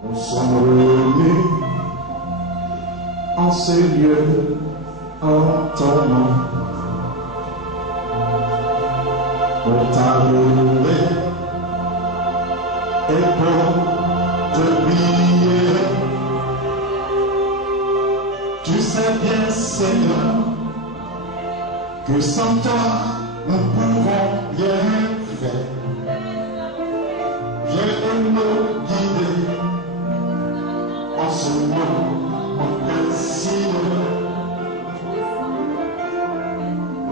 Nous sommes réunis en ce lieu, en ton nom, pour t'adorer et pour te prier. Tu sais bien, Seigneur, que sans toi, nous pouvons rien faire. Viens nous guider en ce moment précis.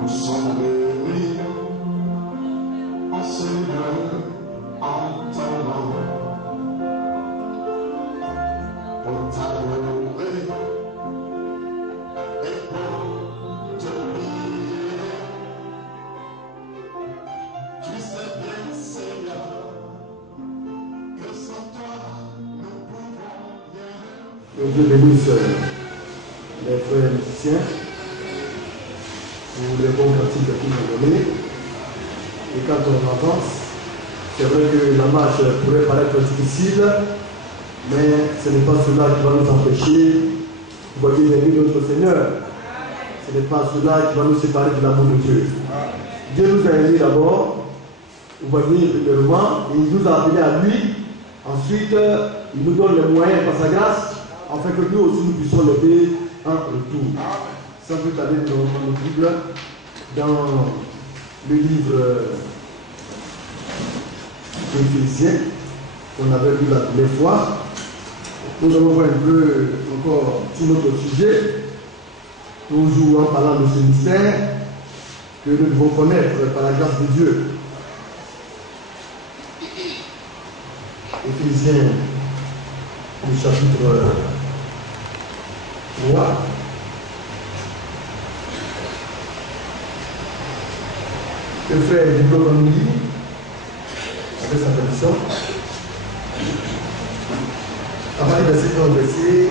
Nous sommes réunis en ce lieu, en ton nom, pour t'adorer et pour te prier. Tu sais bien, Seigneur, que sans toi, nous pouvons rien. Que Dieu bénisse les frères musiciens pour les bons cantiques qu'ils m'ont donnés. Et quand on avance, c'est vrai que la marche pourrait paraître difficile, mais ce n'est pas cela qui va nous empêcher de voyer l'ennemi de notre Seigneur. Ce n'est pas cela qui va nous séparer de l'amour de Dieu. Dieu nous a aimés d'abord, vous voyez, premièrement, et il nous a appelés à lui. Ensuite, il nous donne les moyens par sa grâce, afin que nous aussi nous puissions l'aider en retour. Sans plus tarder, nous allons prendre le Bible dans le livre d'Éphésiens, qu'on avait lu la première fois. Nous allons voir un peu encore sur notre sujet, toujours en parlant de ce mystère que nous devons connaître par la grâce de Dieu. Éphésiens, le chapitre 3. Le frère du bloc en lit, avec sa permission, à partir de verset 1, verset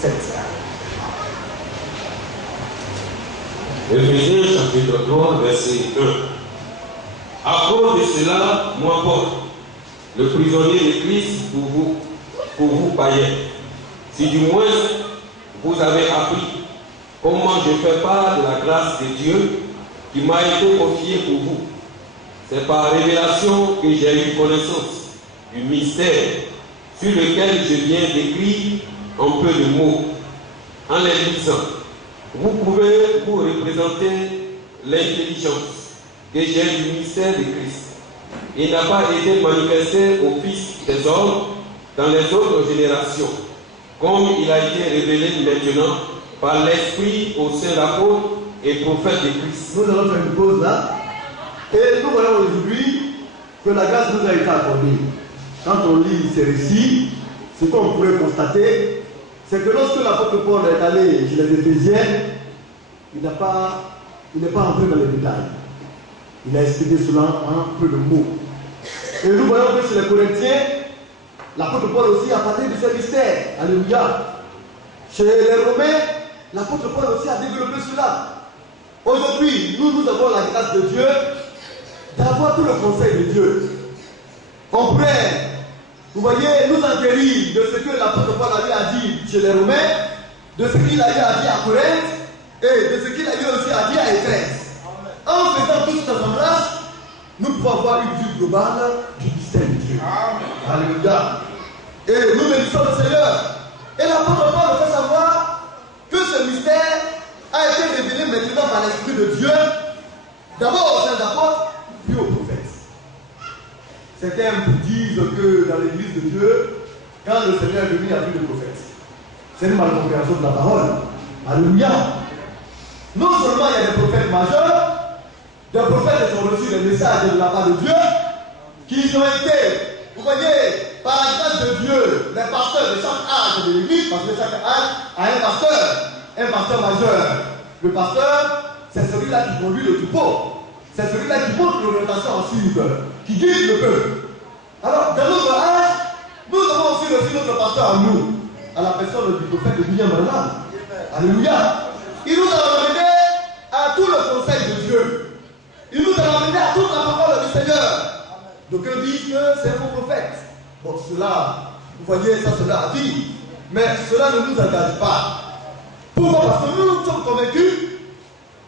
7. Éphésiens chapitre 3, verset 1. À cause de cela, moi Paul, le prisonnier de Christ pour vous païens, si du moins vous avez appris comment je fais part de la grâce de Dieu qui m'a été confiée pour vous. C'est par révélation que j'ai eu connaissance du mystère sur lequel je viens d'écrire en peu de mots. En les lisant, vous pouvez vous représenter l'intelligence que j'ai du mystère de Christ. Il n'a pas été manifesté aux fils des hommes dans les autres générations, comme il a été révélé maintenant par l'Esprit aux saints apôtres et prophètes de Christ. Nous allons faire une pause là. Et nous voyons aujourd'hui que la grâce nous a été accordée. Quand on lit ces récits, ce qu'on pourrait constater, c'est que lorsque l'apôtre Paul est allé chez les Éphésiens, il n'est pas entré dans les détails. Il a expliqué cela en peu de mots. Et nous voyons que chez les Corinthiens, l'apôtre Paul aussi a parlé de ce mystère. Alléluia. Chez les Romains, l'apôtre Paul aussi a développé cela. Aujourd'hui, nous avons la grâce de Dieu d'avoir tout le conseil de Dieu. On pourrait, vous voyez, nous enquérir de ce que l'apôtre Paul a dit chez les Romains, de ce qu'il a dit à Corinthe, et de ce qu'il a dit aussi à Éphèse. En faisant tout cet assemblage, nous pouvons avoir une vue globale du mystère de Dieu. Alléluia. Et nous bénissons le Seigneur. Et l'apôtre Paul fait savoir que ce mystère a été révélé maintenant par l'Esprit de Dieu, d'abord aux saints apôtres, puis aux prophètes. Certains disent que dans l'église de Dieu, quand le Seigneur est venu, il n'y a plus de prophètes. C'est une malcompréhension de la parole. Alléluia. Non seulement il y a des prophètes majeurs, des prophètes qui ont reçu les messages de la part de Dieu, qui ont été, vous voyez, par la grâce de Dieu, les pasteurs de chaque âge de l'église, parce que chaque âge a un pasteur majeur. Le pasteur, c'est celui-là qui conduit le troupeau. C'est celui-là qui montre l'orientation à suivre, qui guide le peuple. Alors, dans notre âge, nous avons aussi reçu notre pasteur à nous, à la personne du prophète de William Branham. Alléluia. Il nous a ramené à tout le conseil de Dieu. Il nous a ramené à toute la parole du Seigneur. Donc, on dit que c'est un faux prophète. Bon, cela, Vous voyez, ça cela à dire. Mais cela ne nous engage pas. Pourquoi? Parce que nous sommes convaincus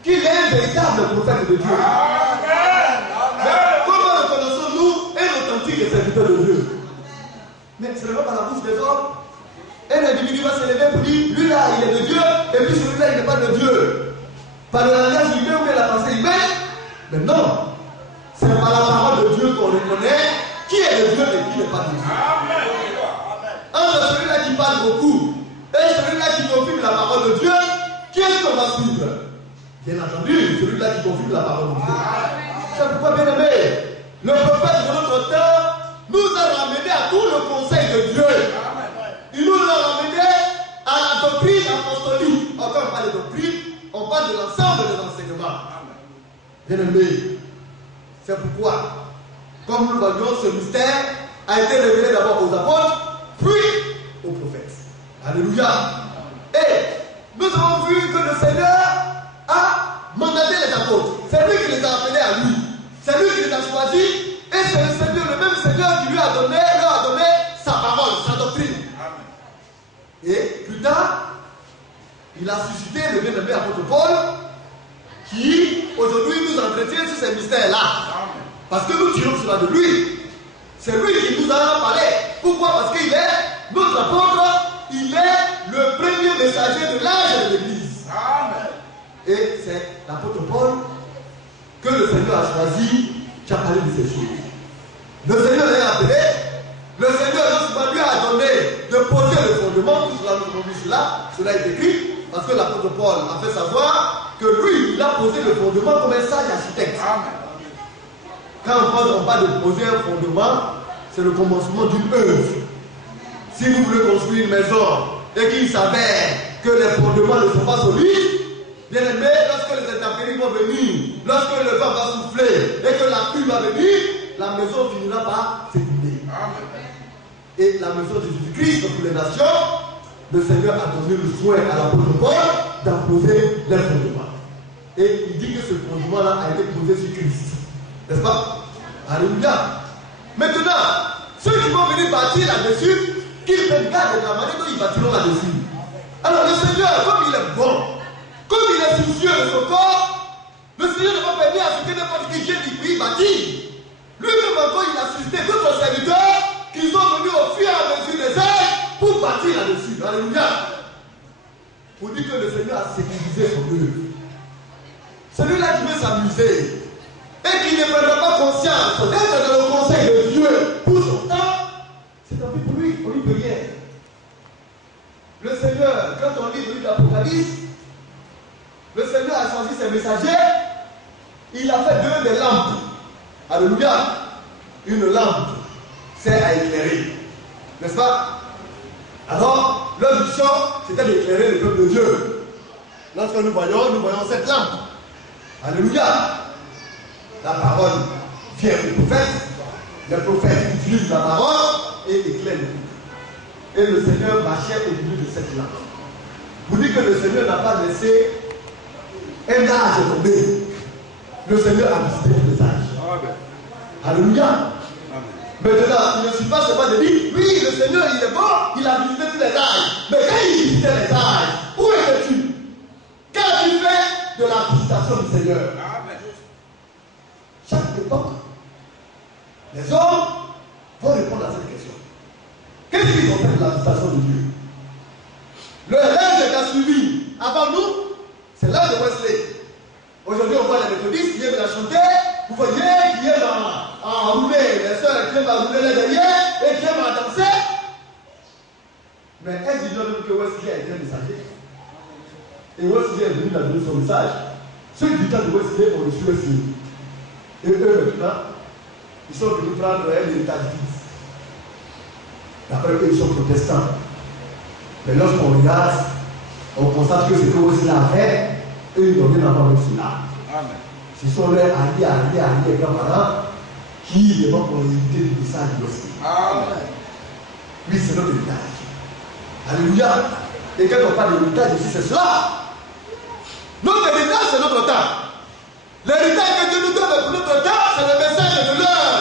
qu'il est un véritable prophète de Dieu. Mais comment reconnaissons-nous un authentique serviteur de Dieu? Mais ce n'est pas par la bouche des hommes. Un individu va se lever pour dire, lui là, il est de Dieu, et puis celui-là, il n'est pas de Dieu. Par le langage humain ou bien la pensée humaine. Mais non. C'est par la parole de Dieu qu'on reconnaît qui est de Dieu et qui n'est pas de Dieu. Entre celui-là qui parle beaucoup et celui-là qui confirme la parole de Dieu, qui est-ce qu'on va suivre? Bien entendu, celui-là qui confirme la parole de Dieu. C'est pourquoi, bien aimé, le prophète de notre temps nous a ramené à tout le conseil de Dieu. Il nous a ramené à la doctrine apostolique. Encore on parle de doctrine, on parle de l'ensemble des enseignements. Bien aimé, c'est pourquoi, comme nous voyons, ce mystère a été révélé d'abord aux apôtres, puis aux prophètes. Alléluia. Et nous avons vu que le Seigneur a mandaté les apôtres. C'est lui qui les a appelés à lui. C'est lui qui les a choisis. Et c'est le Seigneur, le même Seigneur qui leur a donné sa parole, sa doctrine. Et plus tard, il a suscité le bien-aimé apôtre Paul, qui aujourd'hui nous entretient sur ces mystères-là. Parce que nous tirons cela de lui. C'est lui qui nous a parlé. Pourquoi? Parce qu'il est notre apôtre, il est le premier messager de l'âge de l'Église. Et c'est l'apôtre Paul que le Seigneur a choisi qui a parlé de ces choses. Le Seigneur l'a appelé, le Seigneur lui a donné de poser le fondement, tout cela nous dit cela est écrit, parce que l'apôtre Paul a fait savoir que lui, il a posé le fondement comme un sage architecte. Quand on parle de poser un fondement, c'est le commencement d'une œuvre. Si vous voulez construire une maison et qu'il s'avère que les fondements ne sont pas solides, bien aimé, lorsque les intempéries vont venir, lorsque le vent va souffler et que la pluie va venir, la maison finira par s'écrouler. Et la maison de Jésus-Christ pour les nations, le Seigneur a donné le soin à l'apôtre Paul d'imposer les fondements. Et il dit que ce fondement-là a été posé sur Christ. N'est-ce pas? Alléluia. Maintenant, ceux qui vont venir bâtir là-dessus, qu'ils prennent garde de la manière dont ils bâtiront là-dessus. Alors le Seigneur, comme il est bon, comme il est soucieux de son corps, le Seigneur ne va permettre à ce que n'importe qui vienne du pays bâtir. Lui-même encore, il a suscité d'autres serviteurs qui sont venus au fur et à mesure des âges pour bâtir là-dessus. Alléluia. Pour dire que le Seigneur a sécurisé son œuvre. Celui-là qui veut s'amuser et qui ne prendra pas conscience d'être dans le conseil de Dieu pour son temps, c'est tant pis pour lui, on n'y peut rien. Le Seigneur, quand on lit le livre d'Apocalypse, le Seigneur a choisi ses messagers, il a fait d'eux des lampes. Alléluia. Une lampe sert à éclairer. N'est-ce pas? Alors, leur mission, c'était d'éclairer le peuple de Dieu. Lorsque nous voyons cette lampe. Alléluia. La parole vient du prophète. Les prophètes utilisent la parole et éclairent le peuple. Et le Seigneur marchait au milieu de cette lampe. Vous dites que le Seigneur n'a pas laissé un âge tomber. Le Seigneur a visité tous les âges. Alléluia. Maintenant, il ne suffit pas seulement de dire, oui, le Seigneur, il est bon, il a visité tous les âges. Mais quand il visitait les âges, où étais-tu? Qu'as-tu fait de la visitation du Seigneur? Chaque époque, les hommes vont répondre à cette question. Qu'est-ce qu'ils ont fait de la visitation de Dieu? Le rêve qui a suivi avant nous, c'est l'âge de Wesley. Aujourd'hui, on voit les méthodistes qui aiment la chanter. Vous voyez, qui aiment à rouler, les soeurs qui aiment à rouler les derrière et qui aiment à danser. Mais est-ce qu'ils ont que Wesley a été un messager? Et Wesley est venu donner son message. Ceux du temps de Wesley ont reçu Wesley. Et eux, maintenant, ils sont venus prendre un héritage d'Église. D'après eux, ils sont protestants. Mais lorsqu'on regarde, on constate que ce que Wesley a fait, eux, ils n'ont rien à voir avec cela. Ce sont leurs alliés, grands-parents qui demandent pour éviter du message de Wesley. Oui, c'est notre héritage. Alléluia. Et quand on parle d'héritage ici, c'est cela. Notre héritage, c'est notre temps. L'héritage que Dieu nous donne pour notre temps, c'est le message de l'heure.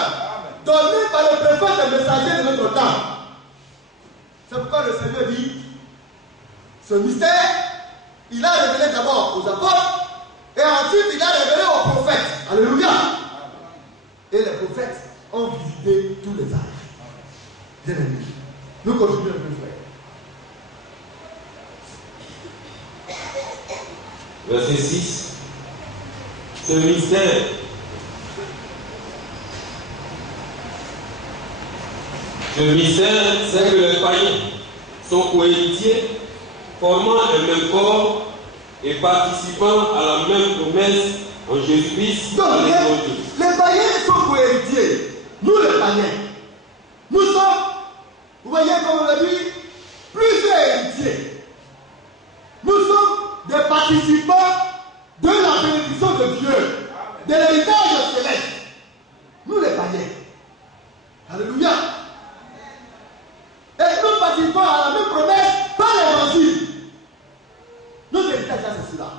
Donné par le prophète, le messager de notre temps. le Seigneur dit, ce mystère, il a révélé d'abord aux apôtres, et ensuite il a révélé aux prophètes. Alléluia. Et les prophètes ont visité tous les âges. Bien aimés, nous continuons un peu, frère. Verset 6. Ce mystère c'est que les païens sont cohéritiers, formant un même corps et participant à la même promesse en Jésus-Christ. Donc, les païens sont cohéritiers. Nous, les païens, nous sommes, vous voyez comme on l'a dit, plusieurs héritiers. Nous sommes des participants de la bénédiction de Dieu, de l'héritage céleste. Nous, les païens. Alléluia. Et nous participons à la même promesse par l'évangile. Notre héritage, c'est cela.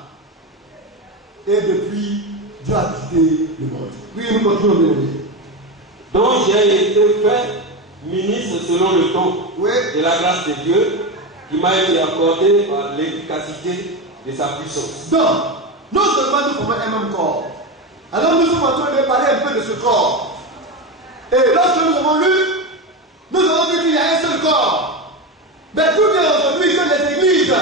Et depuis, Dieu a visité le monde. Oui, nous continuons de dire. Donc j'ai été fait ministre selon le don de la grâce de Dieu qui m'a été accordé par l'efficacité de sa puissance. Donc, non seulement nous formons un même corps. Alors nous sommes en train de parler un peu de ce corps. Et lorsque nous avons lu, nous avons vu qu'il y a un seul corps. Mais tout bien aujourd'hui que les églises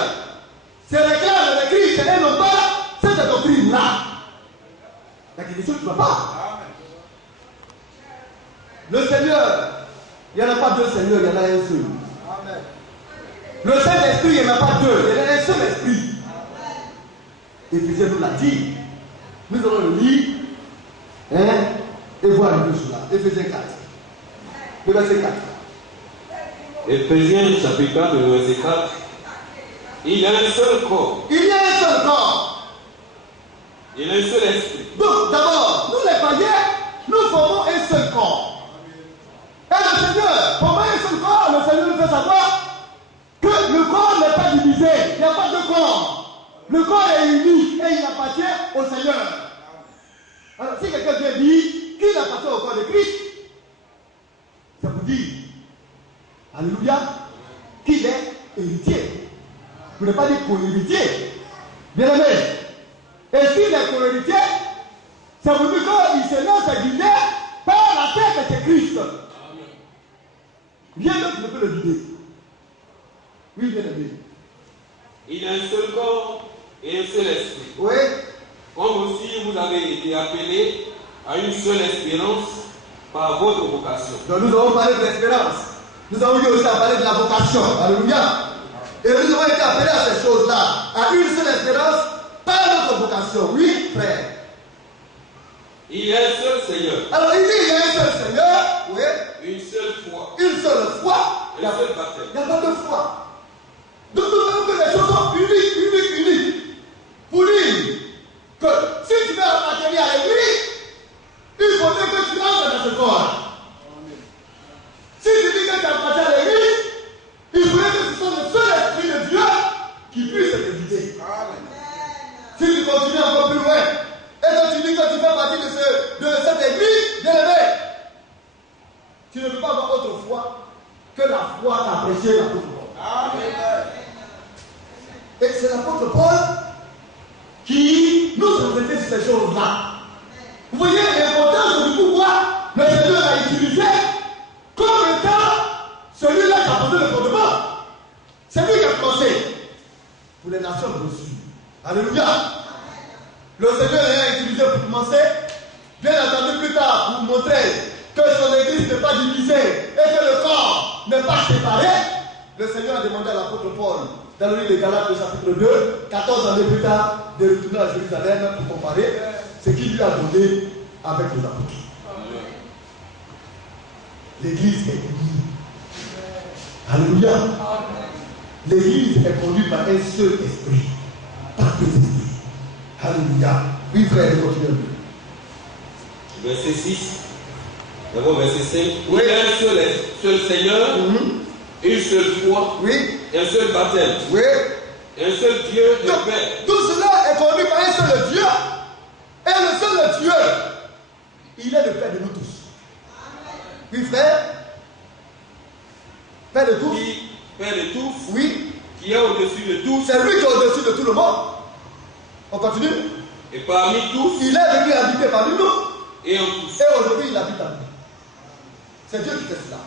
se réclament de Christ et non pas cette doctrine-là. La question ne va pas. Le Seigneur, il n'y en a pas deux Seigneurs, il y en a un seul. Amen. Le Saint-Esprit, il n'y en a pas deux, il y en a un seul esprit. Éphésiens nous l'a dit. Nous allons le lire et voir un peu cela. Éphésiens 4. Le verset 4. Éphésiens chapitre 4, le verset 4. Il y a un seul corps. Il y a un seul corps. Il y a un seul esprit. Donc, d'abord, nous les païens, nous formons un seul corps. Et le Seigneur, formant un seul corps, le Seigneur nous fait savoir que le corps n'est pas divisé. Il n'y a pas de corps. Le corps est unique et il appartient au Seigneur. Alors, si quelqu'un vient dire qu'il appartient au corps de Christ, ça vous dit, alléluia, qu'il est héritier. Vous n'êtes pas dit co-héritier. Bien aimé. Et s'il est co-héritier, ça veut dire qu'il se laisse guider par la tête de Christ. Rien d'autre ne peut le guider. Oui, bien aimé. Il y a un seul corps et un seul esprit. Oui. Comme aussi vous avez été appelés à une seule espérance par votre vocation. Donc nous avons parlé de l'espérance. Nous avons eu aussi à parler de la vocation. Alléluia. Et nous avons été appelés à ces choses-là, à une seule espérance par notre vocation. Oui, frère. Il y a un seul Seigneur. Alors il dit il y a un seul Seigneur. Oui. Une seule foi. Une seule foi. Un seul baptême. Il n'y a pas de foi. Donc nous voyons que les choses sont uniques. Pour dire que si tu veux appartenir à l'église, il faudrait que tu entres dans ce corps. Si tu dis que tu appartiens à l'église, il faudrait que ce soit le seul esprit de Dieu qui puisse te guider. Si tu continues encore plus loin, et que tu dis que tu fais partie de cette église, bien aimé, tu ne peux pas avoir autre foi que la foi qu'a prêché l'apôtre Paul. Et c'est l'apôtre Paul qui nous a traité sur ces choses-là. Vous voyez l'importance du pouvoir, le Seigneur a utilisé comme étant celui-là qui a posé le fondement. C'est lui qui a commencé pour les nations reçues. Alléluia. Le Seigneur l'a utilisé pour commencer. Bien entendu, plus tard, pour vous montrer que son église n'est pas divisée et que le corps n'est pas séparé. Le Seigneur a demandé à l'apôtre Paul, dans le livre de Galates, chapitre 2, 14 années plus tard, de retourner à Jérusalem pour comparer ce qu'il lui a donné avec les apôtres. L'église est unie. Alléluia. L'église est conduite par un seul esprit, pas deux esprits. Alléluia. Oui, frère, continue. Verset 6. D'abord, verset 5. Oui. Il y a un seul Seigneur, une seule foi, Oui. un seul baptême, Oui. un seul Dieu et Donc, Père. tout cela est conduit par un seul Dieu. Et le seul Dieu, il est le Père de nous tous. Oui, frère. Père de tous. Père de tous, Oui, qui est au-dessus de tous, c'est lui qui est au-dessus de tout le monde. On continue. et parmi tous, Il est venu habiter parmi nous. et en tous. Et aujourd'hui, il habite en nous. C'est Dieu qui fait cela.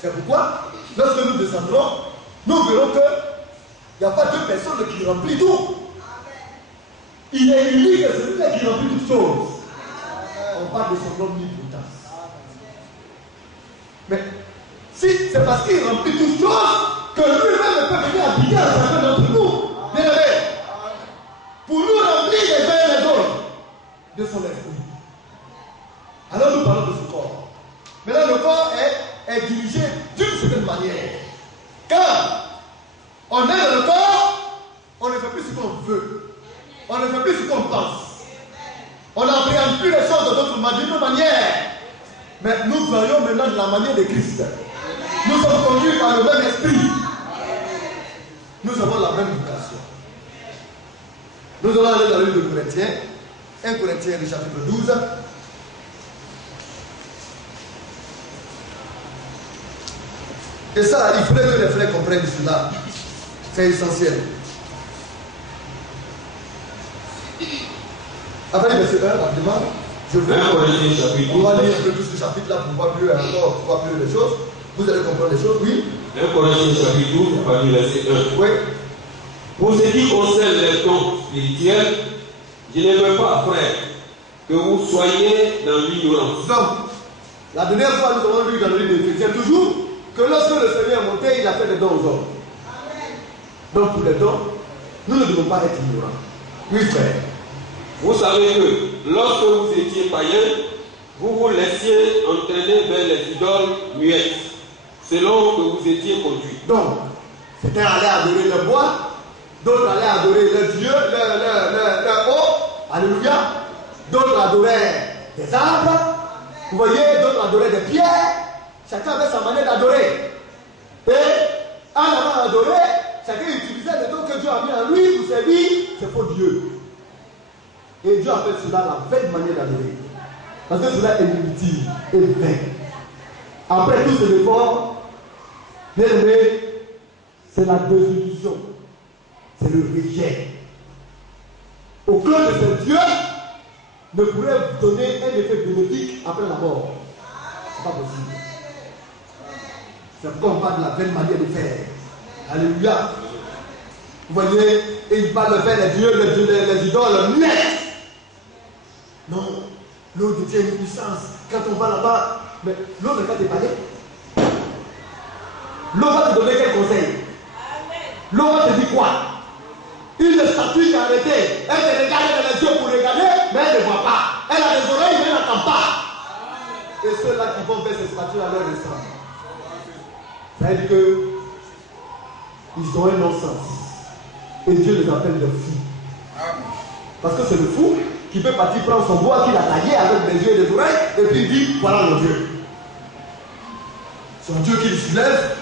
C'est pourquoi, lorsque nous descendrons, nous verrons qu'il n'y a pas deux personnes qui remplissent tout. Il est unique, c'est celui qui remplit toutes choses. On parle de son omnipotence. Mais si c'est parce qu'il remplit toutes choses que lui-même peut venir habiter à chacun d'entre nous, bien aimé, pour nous remplir les uns et les autres de son esprit. Alors nous parlons de ce corps. Maintenant, le corps est dirigé d'une certaine manière. Car on est dans le corps, on ne fait plus ce qu'on veut. On ne fait plus ce qu'on pense. On n'appréhende plus les choses d'une manière. Mais nous voyons maintenant de la manière de Christ. Nous sommes conduits par le même esprit. Nous avons la même vocation. Nous allons aller dans le livre de Corinthiens. 1 Corinthiens, le chapitre 12. Et ça, il faudrait que les frères comprennent cela. C'est essentiel. Après le verset 1, rapidement, je veux. 1 Corinthiens chapitre 12. On va lire un peu tout ce chapitre-là pour voir mieux encore, pour voir mieux les choses. Vous allez comprendre les choses, oui. 1 Corinthiens chapitre 12, parmi verset 1. Oui. Pour ce qui concerne les dons spirituels, je ne veux pas, frère, que vous soyez dans l'ignorance. Donc, la dernière fois, nous avons lu dans le livre d'Éphésiens toujours que lorsque le Seigneur est monté, il a fait des dons aux hommes. Donc, pour les dons, nous ne devons pas être ignorants. Oui, frère. Vous savez que lorsque vous étiez païens, vous vous laissiez entraîner vers les idoles muettes, selon que vous étiez conduits. Donc, certains allaient adorer le bois, d'autres allaient adorer le Dieu, le haut, alléluia. D'autres adoraient des arbres, vous voyez, d'autres adoraient des pierres. Chacun avait sa manière d'adorer. Et en allant adorer, chacun utilisait les dons que Dieu a mis en lui pour servir ses faux dieux. Et Dieu appelle cela la vaine manière d'adorer. Parce que cela est inutile et vain. Après tout ce effort, bien aimé, c'est la désillusion. C'est le rejet. Aucun de ces dieux ne pourrait vous donner un effet bénéfique après la mort. C'est pas possible. C'est pourquoi on parle de la vaine manière de faire. Alléluia. Vous voyez, et il parle de faire les dieux, les idoles nettes. Non, l'eau de Dieu a une puissance. Quand on va là-bas, mais l'eau ne va te parler. L'eau va te donner quel conseil? L'eau va te dire quoi? Une statue qui a arrêté, elle te regarde dans les yeux pour regarder, mais elle ne voit pas. Elle a les oreilles, mais elle n'entend pas. Et ceux-là qui vont vers ces statues à leur descendre, ça veut dire qu'ils ont un non-sens. Et Dieu les appelle de fous. Parce que c'est le fou qui peut partir prendre son bois qu'il a taillé avec des yeux et des oreilles, et puis il dit, voilà mon Dieu. Son Dieu qu'il soulève,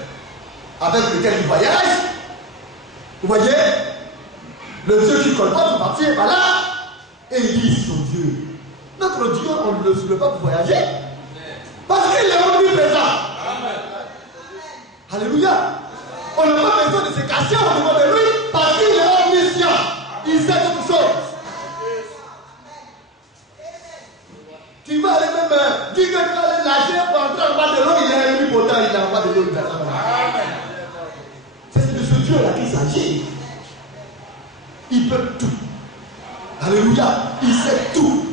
avec lequel il voyage. Vous voyez, le Dieu qui ne colle pas pour partir par là, et il dit, son Dieu. Notre Dieu, on ne le soulève pas pour voyager, parce qu'il est omniprésent. Alléluia. On n'a pas besoin de se cacher au niveau de lui, parce qu'il est omniscient. Il sait toutes choses. Tu vas aller même dire que tu vas aller lâcher pour entrer en bas de l'eau, il est omnipotent, il est en bas de l'eau, il est en bas. C'est de ce Dieu-là qu'il s'agit. Il peut tout. Alléluia. Il sait tout.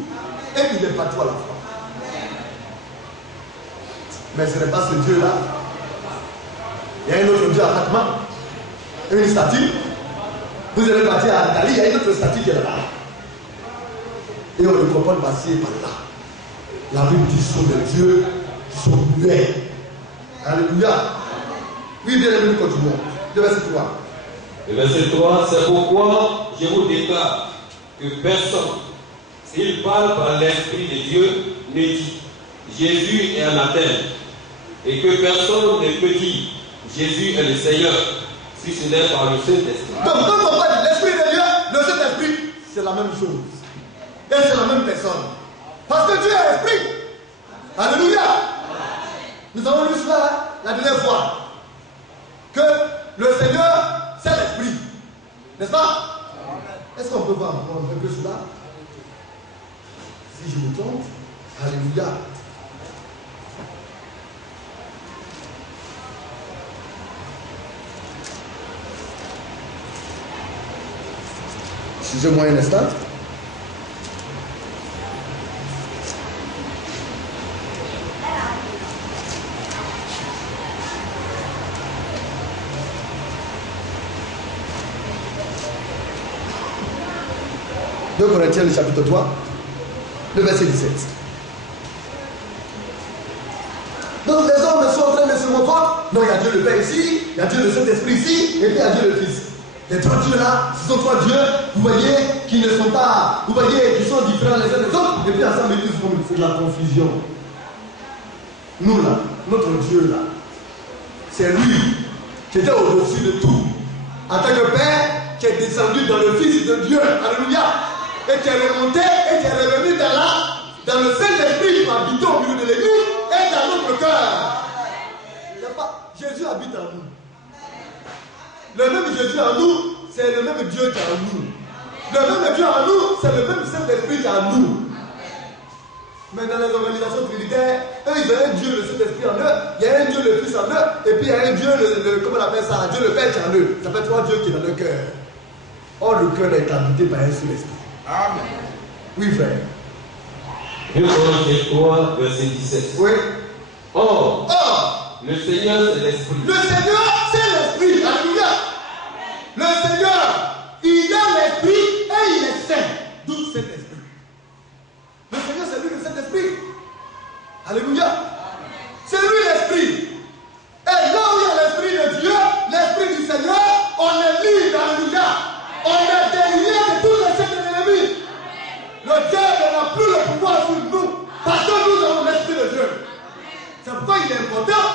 Et il est partout à la fois. Mais ce n'est pas ce Dieu-là. Il y a un autre Dieu à Fatima. Une statue. Vous allez partir à Italie, il y a une autre statue qui est là. Et on ne comprend pas passer par là. La Bible dit ce sont des dieux qui sont muets. Alléluia. Oui, bien aimé, nous continuons. Le verset 3. Le verset 3, c'est pourquoi je vous déclare que personne, s'il parle par l'Esprit de Dieu, ne dit Jésus est anathème, et que personne ne peut dire Jésus est le Seigneur, si ce n'est par le Saint-Esprit. Donc, quand on parle de l'Esprit de Dieu, le Saint-Esprit, c'est la même chose. Et c'est la même personne. Parce que Dieu est Esprit. Alléluia. Nous avons lu cela la dernière fois. N'est-ce pas? Est-ce qu'on peut voir un peu cela? Si je me trompe, alléluia. Excusez-moi un instant. Deux Corinthiens, le chapitre 3, le verset 17. Donc les hommes sont en train de se moquer. Non, il y a Dieu le Père ici, il y a Dieu le Saint-Esprit ici, et puis il y a Dieu le Fils. Les trois dieux là, ce sont trois dieux, vous voyez, qui ne sont pas, vous voyez, qui sont différents les uns des autres, et puis ensemble ils disent comme c'est de la confusion. Nous là, notre Dieu là, c'est lui qui était au-dessus de tout. En tant que Père, qui est descendu dans le Fils de Dieu, alléluia, et qui est remonté, et qui est revenu dans le Saint-Esprit qui habite au milieu de l'église, et dans notre cœur. Jésus habite en nous. Le même Jésus en nous, c'est le même Dieu qui est en nous. Le même Dieu en nous, c'est le même Saint-Esprit qui est en nous. Mais dans les organisations trinitaires, eux, ils ont un Dieu, le Saint-Esprit en eux, il y a un Dieu, le Fils en eux, et puis il y a un Dieu, comment on appelle ça, Dieu le Père qui est en eux. Ça fait trois dieux qui sont dans le cœur. Or, le cœur est habité par un seul esprit. Amen. Oui, frère. 2 Corinthiens 3, verset 17. Oui. Or, le Seigneur, c'est l'Esprit. Le Seigneur, c'est l'Esprit. Alléluia. Le Seigneur, il a l'Esprit et il est saint. D'où cet esprit. Le Seigneur, c'est lui le Saint-Esprit. Alléluia. C'est lui l'Esprit. Et là où il y a l'Esprit de Dieu, l'Esprit du Seigneur, on est libre. Alléluia. On est délié de tous les sectes de l'ennemi. Le diable n'a plus le pouvoir sur nous parce que nous avons l'Esprit de Dieu. C'est pourquoi il est important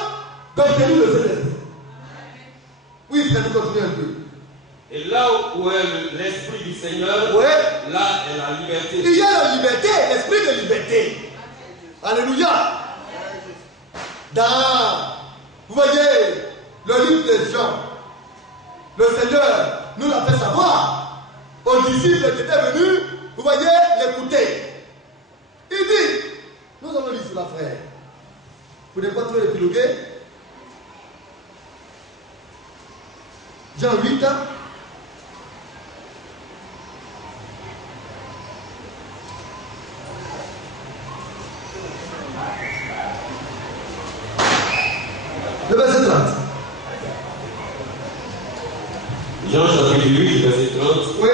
d'obtenir le Saint-Esprit. Oui, ça nous continue un peu. Et là où est l'Esprit du Seigneur, ouais, là est la liberté. Il y a la liberté, l'Esprit de liberté. Alléluia. Dans, vous voyez, le livre des Jean, le Seigneur nous l'a fait savoir aux disciples qui étaient venus, vous voyez, l'écouter. Il dit, nous avons lu cela, frère. Vous n'avez pas trop épilogué. Jean 8 ans. Le verset 30. Jean chapitre 8, verset 30. Oui.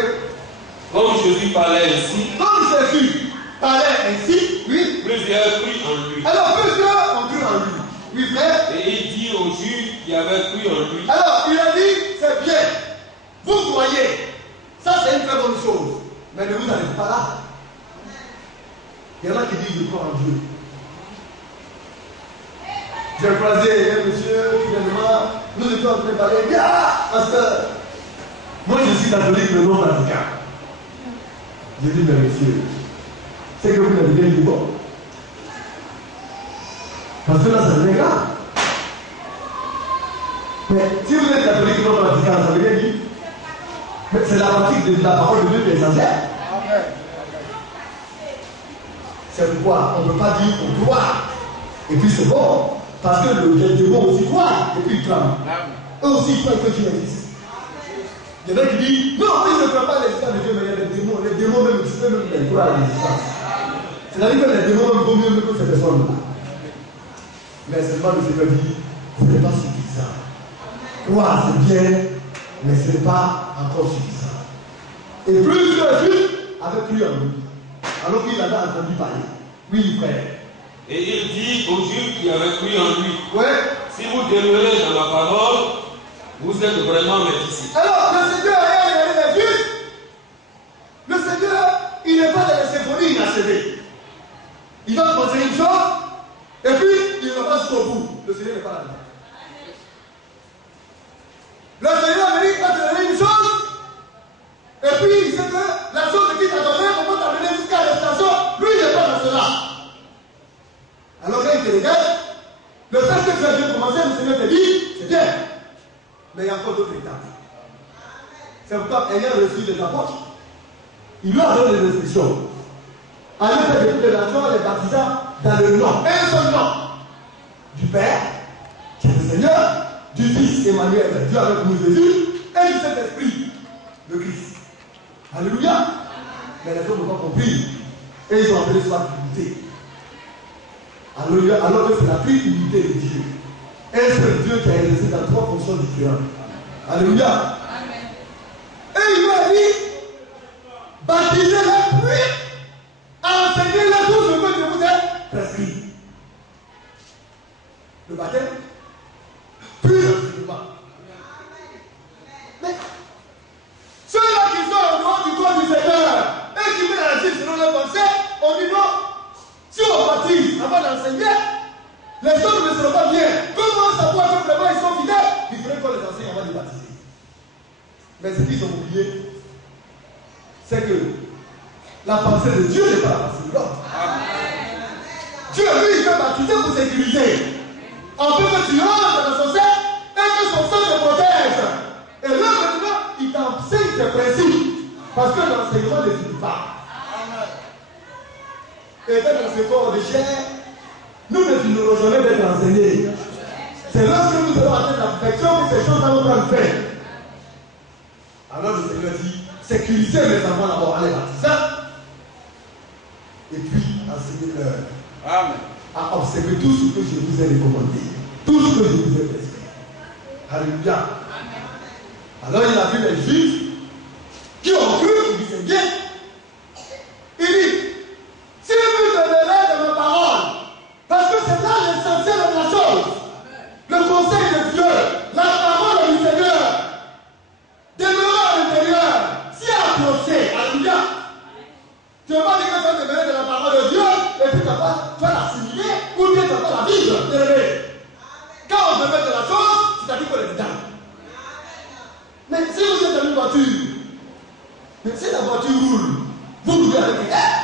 Comme Jésus parlait ainsi. Comme Jésus parlait ainsi, oui. Plusieurs crurent en lui. Alors plusieurs ont cru en lui. Oui, frère. Et il dit aux Juifs qui avaient cru en lui. Alors il a dit, c'est bien. Vous croyez. Ça c'est une très bonne chose. Mais ne vous arrêtez pas là. Il y en a qui disent, je crois en Dieu. J'ai croisé un monsieur qui vient de moi, nous étions en train de parler, bien, parce que moi je suis catholique, mais non vatican. J'ai dit, mais monsieur, c'est que vous n'avez bien dit bon. Parce que là, ça devient grave. Mais si vous êtes catholique, non vatican, ça veut rien dire. Mais c'est la pratique de la parole de Dieu qui est essentielle. C'est pourquoi on ne peut pas dire qu'on croit. Et puis c'est bon. Parce que les démons aussi croient et puis ils clament. Eux aussi ils croient que Dieu existe. Il y en a qui disent, non, oui, je ne crois pas à l'existence de Dieu, mais il y a des démons. Les démons même, tu peux même les croire à l'existence. C'est-à-dire que les démons même vaut mieux que ces personnes-là. Mais seulement le Seigneur dit, ce n'est pas suffisant. Croire c'est bien, mais ce n'est pas encore suffisant. Et plusieurs Juifs avaient cru en lui. Alors qu'il avait entendu parler. Oui, frère. Et il dit aux Juifs qui avaient cru en lui. Ouais. Si vous demeurez dans ma parole, vous êtes vraiment mes disciples. Alors, le Seigneur a regardé les Juifs. Le Seigneur, il n'est pas dans les symphonies inachevées. Il va commencer une chose, et puis il va pas jusqu'au bout. Le Seigneur n'est pas là. Le Seigneur a dit, va te donner une chose, et puis il sait que la chose qu'il t'a donnée, on peut t'amener jusqu'à la station. Lui, il n'est pas dans cela. Alors quand il te regarde, le fait que tu as bien commencé, le Seigneur te dit, c'est bien. Mais il y a encore d'autres étapes. C'est pourquoi, ayant reçu les apôtres, il leur donne des instructions. Allez faire de toutes les nations, les baptisant dans le nom, un seul nom, du Père, qui est le Seigneur, du Fils Emmanuel, Dieu avec nous Jésus, et du Saint-Esprit, le Christ. Alléluia. Mais les hommes n'ont pas compris. Et ils ont appelé cela l'unité. Alléluia. Alors que c'est la unité de Dieu. Un seul Dieu qui a exercé dans trois fonctions différentes. Alléluia. Et il lui a dit, baptisez-les, puis enseignez-les tout ce que je vous ai prescrit. Le baptême, puis l'enseignement. Mais ceux-là qui sont au nom du corps du Seigneur et qui veulent agir selon leur pensée, on dit non. Si on baptise avant d'enseigner, les autres ne seront pas bien. Comment savoir que vraiment ils sont fidèles? Il faudrait qu'on les enseigne avant de baptiser. Mais ce qu'ils ont oublié, c'est que la pensée de Dieu n'est pas la pensée de l'homme. Dieu, lui, il veut baptiser pour sécuriser. En fait que tu rentres dans son sein et que son sang te protège. Et là, maintenant, il t'enseigne tes principes. Parce que l'enseignement ne finit pas. Et dans ce corps de chair, nous ne finirons jamais d'être enseignés. C'est lorsque nous allons atteindre la perfection que ces choses vont prendre fin. Alors le Seigneur dit, sécurisez les enfants d'abord à les baptiser. Et puis, enseignez-leur à observer tout ce que je vous ai recommandé. Tout ce que je vous ai prescrit. Alléluia. Alors il a vu les Juifs qui ont cru, il disait bien. Il dit, si vous demeurez dans ma parole, parce que c'est là l'essentiel de la chose, le conseil de Dieu, la parole du Seigneur, demeurez à l'intérieur, si approché, alléluia. Tu ne vas pas dire que tu vas demeurer dans la parole de Dieu, et puis tu vas l'assimiler, ou bien tu vas la vivre, quand on demeure de la chose, c'est-à-dire qu'on est dedans. Mais si vous êtes dans une voiture, mais si la voiture roule, vous roulez avec elle.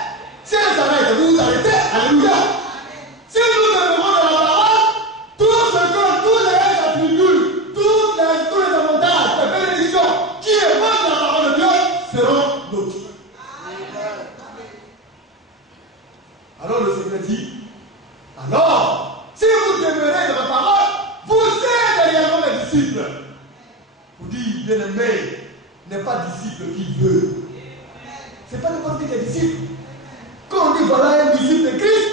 Si elle s'arrête, vous vous arrêtez. Alléluia. Si nous demeurons dans la parole, tout ce que tous les attributs, tous les avantages, les bénédictions qui émanent de la parole de Dieu seront nôtres. Alors le Seigneur dit, alors, si vous demeurez dans la parole, vous êtes réellement mes disciples. Vous dites, bien-aimé, n'est pas disciple qui veut. Ce n'est pas n'importe qui est disciple. Quand on dit voilà un disciple de Christ,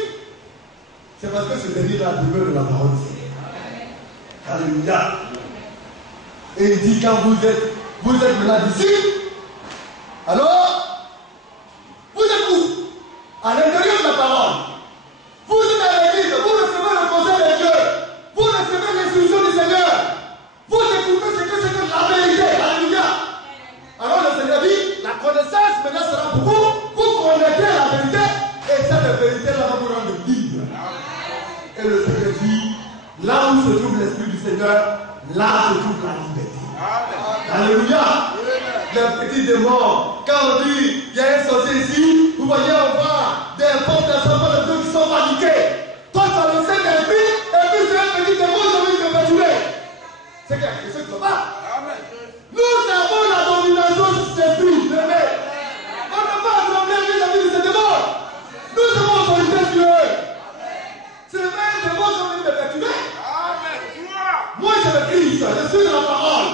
c'est parce que ce dernier-là demeure de la parole. Alléluia. Et il dit quand vous êtes maintenant disciple, alors vous êtes où? À l'intérieur de la parole. Vous êtes à l'église, vous recevez le conseil de Dieu, vous recevez l'instruction du Seigneur, vous écoutez ce que c'est que la vérité. Alléluia. Alors le Seigneur dit, la connaissance maintenant sera pour vous, vous connaîtrez la vérité, et cette vérité-là va vous rendre libre. Et le Seigneur dit, là où se trouve l'Esprit du Seigneur, là se trouve la liberté. Alléluia. Les petits démons, quand on dit, il y a un sorcier ici, vous voyez, on voit des pauvres, des enfants de Dieu qui sont paniqués. Toi, tu as le Saint-Esprit, et puis c'est un petit démon, j'ai envie de te tuer. C'est quelque chose qui ne va pas. Nous avons la domination sur cet esprit, bébé. On ne peut pas trembler vis-à-vis de ces démons. Nous avons autorité sur eux. C'est le même démon qui ont envie de te tuer. Moi, c'est le Christ, je suis dans la parole.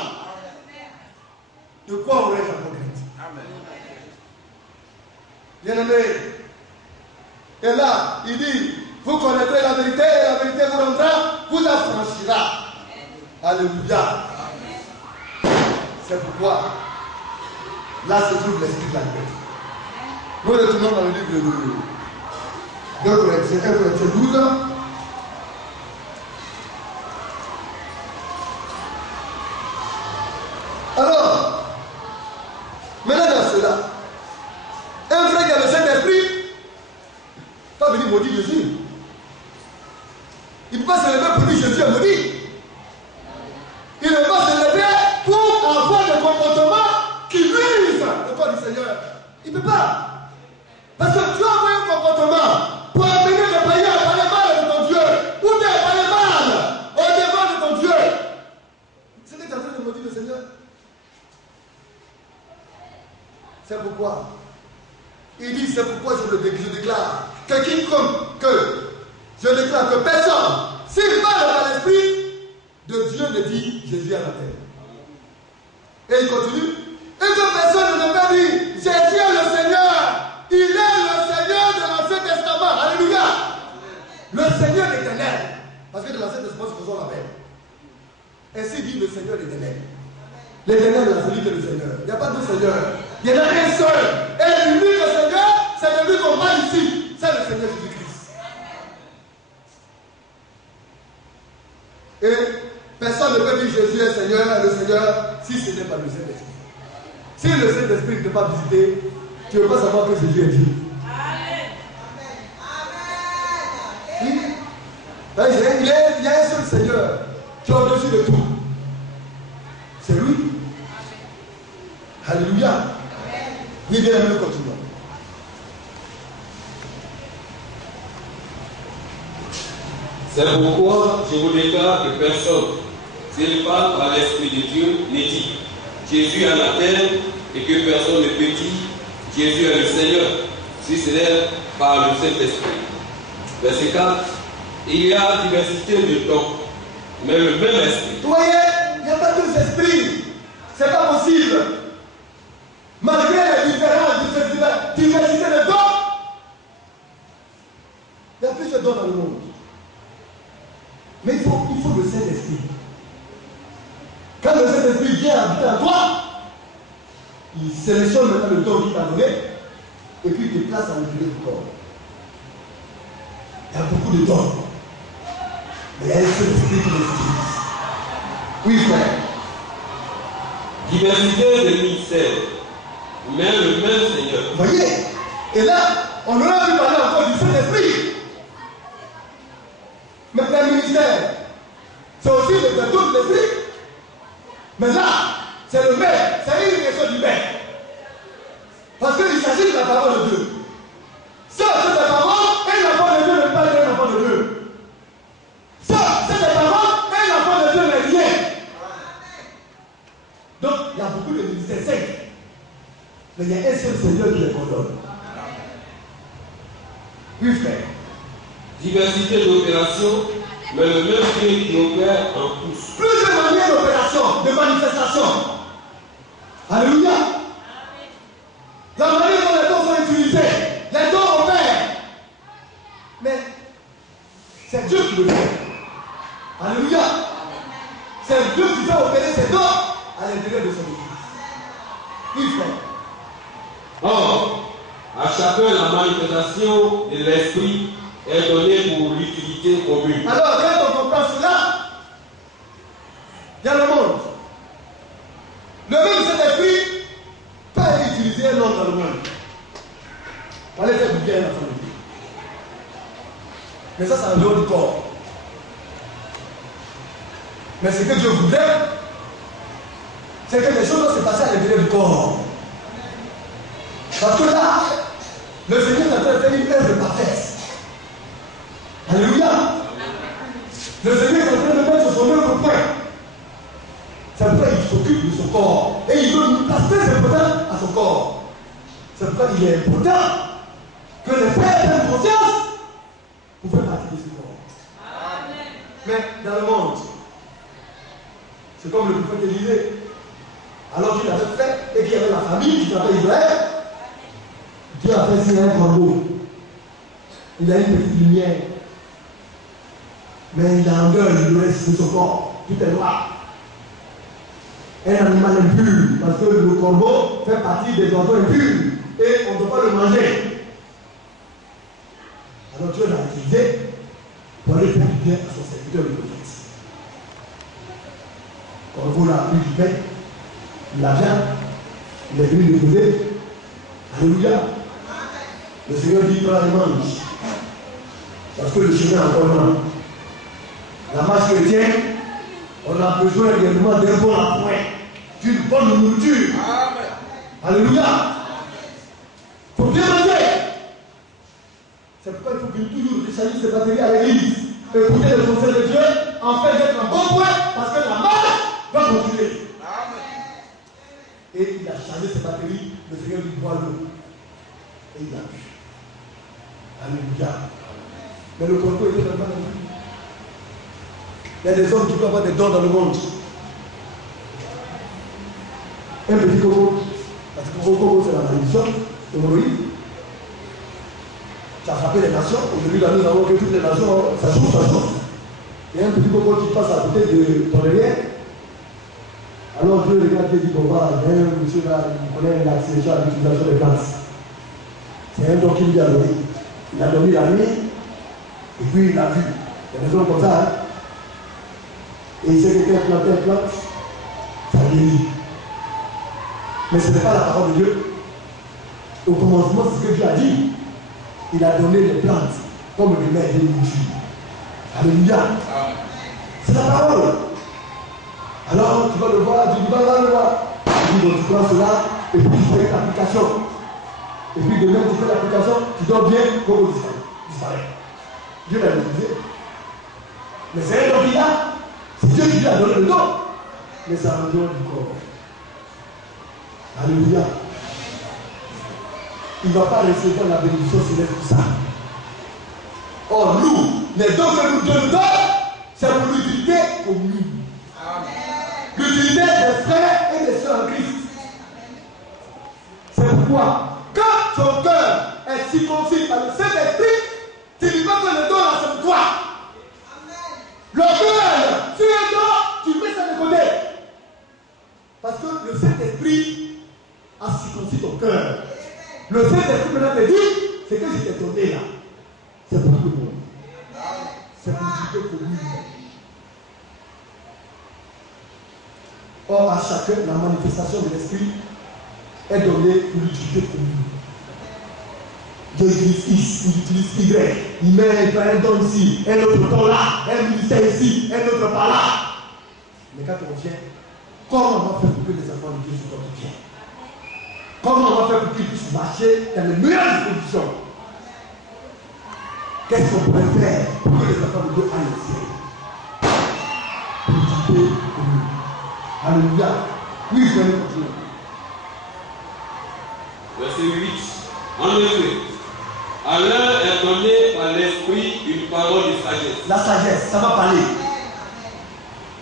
De quoi aurais-je à regretter? Bien-aimé. Et là, il dit, vous connaîtrez la vérité et la vérité vous rendra, vous affranchira. Alléluia. C'est pourquoi là se trouve l'esprit de la liberté. Nous retournons dans le livre de 2 Corinthiens 12. Alors, maintenant dans cela, un frère qui a le Saint-Esprit pas venir maudire Jésus. Il ne peut pas se lever pour dire Jésus est maudit. Il ne peut pas se lever pour avoir des comportements qui nuisent au corps du Seigneur. Il ne peut pas. Parce que tu as un comportement pour amener le païen à parler mal de ton Dieu, ou de parler mal au devant de ton Dieu. C'est que tu es en train de maudire le Seigneur. C'est pourquoi. Il dit, c'est pourquoi je déclare que quiconque, je déclare que personne, s'il parle par l'Esprit de Dieu, ne dit Jésus à la terre. Et il continue. Et que personne ne peut dire Jésus est le Seigneur. Il est le Seigneur de l'Ancien Testament. Alléluia. Le Seigneur éternel. Parce que de l'Ancien Testament, c'est ce qu'on l'appelle. Ainsi dit le Seigneur éternel. L'éternel est celui qui est le Seigneur. Il n'y a pas de Seigneur. Il y en a un seul. Et l'unique Seigneur, c'est de lui qu'on parle ici. C'est le Seigneur Jésus-Christ. Et personne ne peut dire Jésus est Seigneur, le Seigneur, si ce n'est pas le Saint-Esprit. Si le Saint-Esprit ne peut pas visiter, tu ne veux pas savoir que Jésus est Dieu. Amen. Il y a un seul Seigneur qui est au-dessus de tout. C'est lui. Alléluia. Oui, bien, nous continuons. C'est pourquoi je vous déclare que personne, s'il parle par l'Esprit de Dieu, ne dit Jésus est la terre et que personne ne peut dire Jésus est le Seigneur, si ce n'est par le Saint-Esprit. Verset 4. Il y a diversité de dons, mais le même esprit. Vous voyez, il n'y a pas deux esprits. C'est pas possible. Malgré les différences, diversité de dons, il y a plusieurs dons dans le monde. Mais il faut le Saint-Esprit. Quand le Saint-Esprit vient habiter en toi, il sélectionne maintenant le don qu'il t'a donné et puis il te place à l'intérieur du corps. Il y a beaucoup de dons. Mais il y a un Saint-Esprit qui les utilise. Oui, frère. Diversité de ministères, mais le même Seigneur. Vous voyez? Et là, on aurait pu parler encore du Saint-Esprit. Mais le ministère, c'est aussi le don de l'Esprit. Mais là, c'est le Père, c'est une question du Père. Parce qu'il s'agit de la parole de Dieu. Ça, c'est la parole, et l'enfant de Dieu n'est pas un enfant de Dieu. Ça, c'est la parole, et l'enfant de Dieu n'est rien. Donc, il y a beaucoup de ministères secs. Mais il y a un seul Seigneur qui les condamne. Oui, frère. Diversité d'opérations, mais le même Dieu qui opère en tous. Plusieurs manières d'opération, de manifestation. Alléluia. La manière dont les dons sont utilisés, les dons opèrent. Mais c'est Dieu qui le fait. Alléluia. C'est Dieu qui fait opérer ses dons à l'intérieur de son Église. Oui, frère. Or, à chacun la manifestation de l'Esprit est donnée pour l'utilité commune. Alors, quand on comprend cela, il y a le monde. Le même Saint-Esprit peut utiliser un homme dans le monde. On va aller faire du bien à la famille. Mais ça, c'est en dehors du corps. Mais ce que Dieu voudrait, c'est que les choses doivent se passer à l'intérieur du corps. Parce que là, le Seigneur est en train de faire une œuvre parfaite. Alléluia. Le Seigneur est en train de mettre son œuvre au point. C'est pourquoi il s'occupe de son corps. Et il donne une place très importante à son corps. C'est pourquoi il est important que les frères prennent conscience pour faire partie de ce corps. Amen. Mais dans le monde, c'est comme le prophète Élisée. Alors qu'il avait fait et qu'il y avait la famille qui s'appelle Israël, Dieu a fait signer un corbeau. Il a une petite lumière. Mais il a un gueule, il reste de son corps. Tout est noir. Un animal impur, parce que le corbeau fait partie des oiseaux impurs. Et on ne peut pas le manger. Alors Dieu l'a utilisé pour aller faire du bien à son serviteur le prophète. Le corbeau l'a pris du pain, il l'a bien, il est venu le poser. Alléluia. Le Seigneur dit prends et mange. Parce que le chemin est encore loin. La marche chrétienne, on a besoin également d'un bon appoint, d'une bonne nourriture. Amen. Alléluia. Il faut bien manger. C'est pourquoi il faut que toujours recharger ses batteries à l'église. Écouter le conseil de Dieu, en fait d'être un bon point, parce que la marche va continuer. Amen. et il a chargé ses batteries, le Seigneur lui boit l'eau. Et il a bu. Alléluia. Mais le concours était dans le monde. Il y a des hommes qui peuvent avoir des dons dans le monde. Un petit coco, parce que le coco c'est la malédiction de Moïse. Ça a frappé les nations. Aujourd'hui, là, nous avons que toutes les nations, ça souffre. Il y a un petit coco qui passe à côté de ton rivière. Alors Dieu regarde et dit, bon, voilà, il y a un monsieur là, il connaît l'accélération à l'utilisation des plantes. C'est un don qu'il lui a donné. Il a dormi la nuit, et puis il a vu. Il y a des hommes comme ça, hein. Et il sait que quelqu'un plante une plante, ça guérit. Mais ce n'est pas la parole de Dieu. Au commencement, c'est ce que Dieu a dit. Il a donné les plantes comme remède et nourriture. Alléluia. C'est la parole. Alors, tu vas le voir, tu vas le voir. Tu dis, bon, tu prends cela, et puis tu fais l'application. Et puis demain, tu fais l'application, tu dors bien, comme disparaît. Dieu l'a utilisé. Mais c'est un don qu'il a. C'est Dieu qui lui a donné le don. Mais c'est un don du corps. Alléluia. Il ne va pas recevoir la bénédiction céleste pour ça. Or, nous, les dons que nous donnons, c'est pour l'utilité commune. L'utilité des frères et des sœurs en Christ. C'est pourquoi, quand ton cœur est circoncis par le Saint-Esprit, tu ne dis pas que le don là c'est pour toi. L'orgueil, tu es don, tu mets ça de côté. Parce que le Saint-Esprit a circoncis ton cœur. Le Saint-Esprit maintenant te dit, c'est que je t'ai donné là. C'est pour tout le monde. C'est pour l'utilité commune. Or, à chacun, la manifestation de l'Esprit est donnée pour l'utilité commune. Dieu utilise X, il utilise Y, il met un don ici, un autre don là, un ministère ici, un autre par là. Mais quand on vient, comment on va faire pour que les enfants de Dieu se portent bien? Comment on va faire pour qu'ils puissent marcher dans les meilleures conditions? Qu'est-ce qu'on pourrait faire pour que les enfants de Dieu aillent au ciel? L'utilité commune. Alléluia. Oui, je vais continuer. Verset 8. En effet, à l'un est donné par l'esprit une parole de sagesse. La sagesse, ça va parler.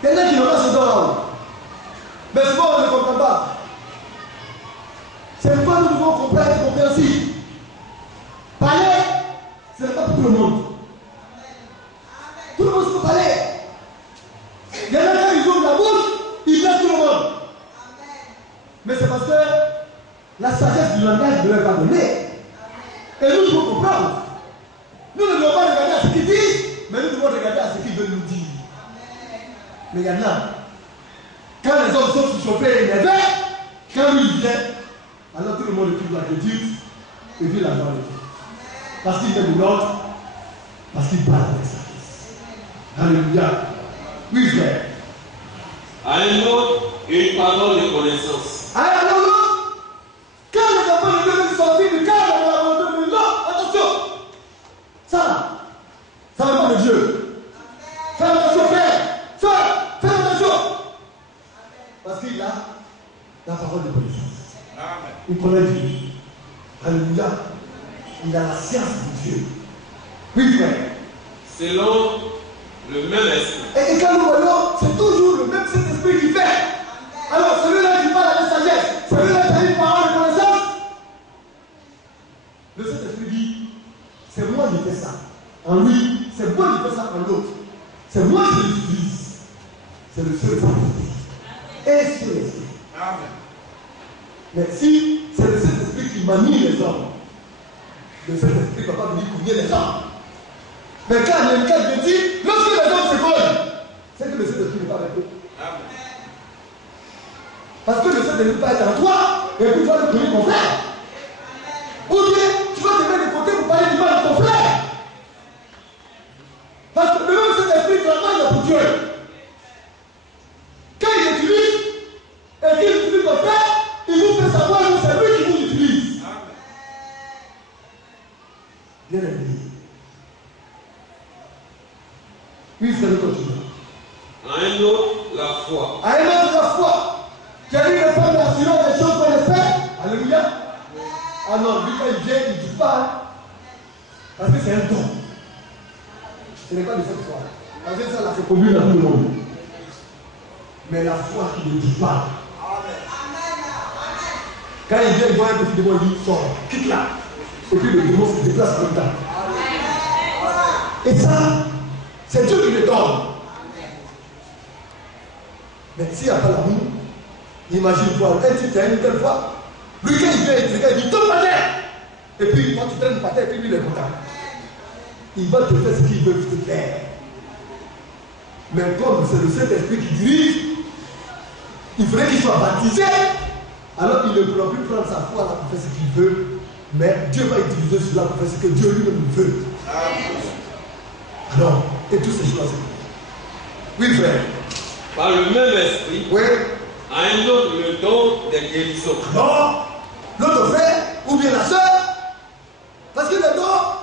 Quelqu'un qui n'a pas ce don, mais souvent on ne comprend pas. C'est pourquoi nous devons comprendre et compréhensible. Parler, ce n'est pas pour tout le monde. Tout le monde peut parler. Il y en a qui ouvrent la bouche, ils blessent tout le monde. Mais c'est parce que la sagesse du langage ne leur est pas donnée. Et nous devons comprendre. Nous ne devons pas regarder à ce qu'ils disent, mais nous devons regarder à ce qu'ils veulent nous dire. Mais il y en a. Quand les hommes sont surchauffés et énervés, quand lui il vient, alors tout le monde écoute la critique et puis la joie de Dieu. Parce qu'il met de l'ordre, parce qu'il parle avec sagesse. Alléluia. Oui, frère. À un autre, une parole de connaissance. À un autre, quand les enfants de Dieu veulent sortir du cadre de la volonté de Dieu, attention. Ça va pas de Dieu. Fais attention, frère. Fais attention. Parce qu'il a la parole de connaissance. Il connaît Dieu. Alléluia. Il a la science de Dieu. Oui, frère. Selon le même esprit. Et quand nous voyons, c'est toujours le même Saint-Esprit qui fait. Alors, celui-là qui parle avec sagesse, celui-là qui a une parole de connaissance. Le Saint-Esprit dit, c'est moi qui fais ça. En lui, c'est moi qui fais ça en l'autre. C'est moi qui l'utilise. C'est le seul Saint-Esprit. Et c'est l'Esprit. Mais si c'est le Saint-Esprit qui manie les hommes, le Saint-Esprit ne va pas venir cogner les gens. Mais quand Dieu dit, lorsque les hommes se cognent, c'est que le Saint-Esprit n'est pas avec eux. Parce que le Saint-Esprit n'est pas en toi, et puis tu vas te cogner ton frère. Ou bien tu vas te mettre de côté pour parler du mal de ton frère. Parce que le même Saint-Esprit travaille pour Dieu. Quand il utilise, et qu'il utilise ton frère, il vous fait savoir que c'est lui qui vous utilise. Bien aimé. Oui, c'est le continent. À un autre, la foi. À un autre, la foi. J'ai dit de faire l'assurance des choses Ah non, lui quand il vient, il ne dit pas. Parce que c'est un don. Ce n'est pas de cette foi. Parce que ça, là, c'est commun à tout le monde. Mais la foi qui ne dit pas. Quand il vient, il voit un petit démon, il dit sors, quitte là. Et puis le démon se déplace comme ça. Et ça, c'est Dieu qui le donne. Mais s'il n'y a pas l'amour, imagine-toi, un type, une telle fois, lui quand il vient, il dit tombe par terre. Et puis quand tu traînes par terre, et puis lui il est content. Il va te faire ce qu'il veut te faire. Mais comme c'est le Saint-Esprit qui dirige, il faudrait qu'il soit baptisé. Alors il ne pourra plus prendre sa foi là pour faire ce qu'il veut. Mais Dieu va utiliser cela pour faire ce que Dieu lui-même veut. Alors, et tous ces choses. Oui, frère. Par le même esprit, Oui. à un autre le don des guérisons. Non. L'autre frère, ou bien la soeur. Parce que les dons,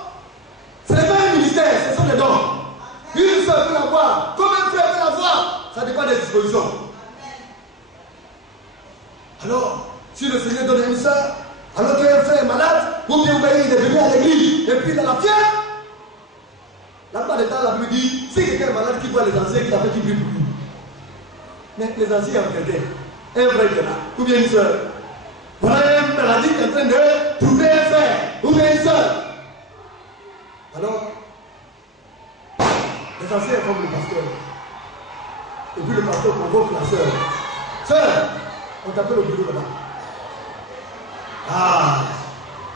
ce n'est pas un ministère, ce sont des dons. Une soeur peut l'avoir, comme un frère peut l'avoir. Ça dépend des dispositions. Alors, si le Seigneur donne à une soeur, alors qu'un frère est malade, ou bien vous voyez, il est venu à l'église, et puis il a la fièvre. La plupart des temps, la Bible dit, si quelqu'un est malade, qui voit les anciens, qui a fait qui prie pour lui. Mais les anciens ont quelqu'un, un frère qui est là, ou bien une soeur. Voilà un maladie qui est en train de trouver un frère, ou bien une soeur. Alors, les anciens comme le pasteur. Et puis le pasteur convoque la soeur. Soeur, on t'appelle au bureau là-bas. Ah,